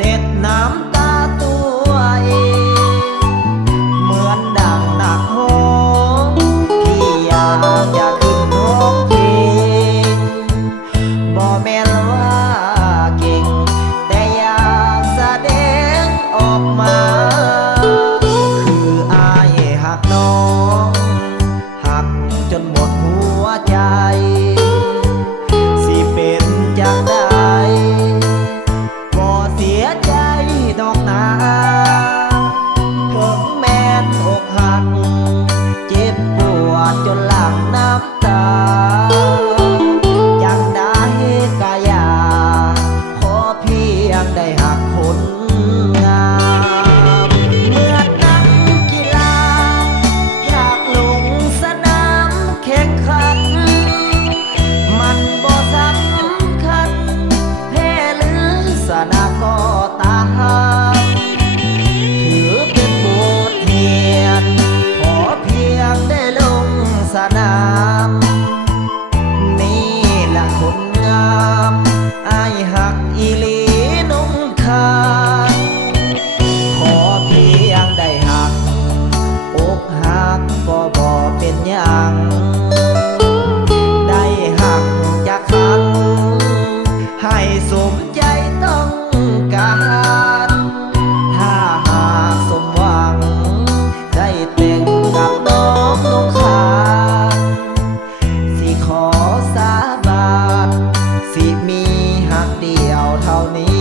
ร็จน้ำตาตัวเองเหมือนดังหนักโหมพี่อยากจะขึ้นร้องเพลงบ่แม่นว่าเก่งแต่อยากแสดงออกมาคืออายหักน้องหักจนหมดหัวใจสิเป็นจังใดบ่เสียใจดอกนาถึงแม้นอกหักเจ็บปวดจนหลั่งน้ำตาจังได้กายาขอเพียงได้หักคนงามเมื่อนักกีฬาอยากลงสนามแข่งขันมันบ่สำคัญแพ้หรือชนะก็ตามถือเป็นบทเรียนขอเพียงได้ลงสนามนี่แหละคนงามอายหักอีหลีนุ่มคานขอเพียงได้หักอกหักก็บ่เป็นหยังได้หักจากครั้งให้สมใจต้องการถ้าหากสมหวังได้แต่งกับน้องนงคานสิขอสาบานสิมีหักเดียวเท่านี้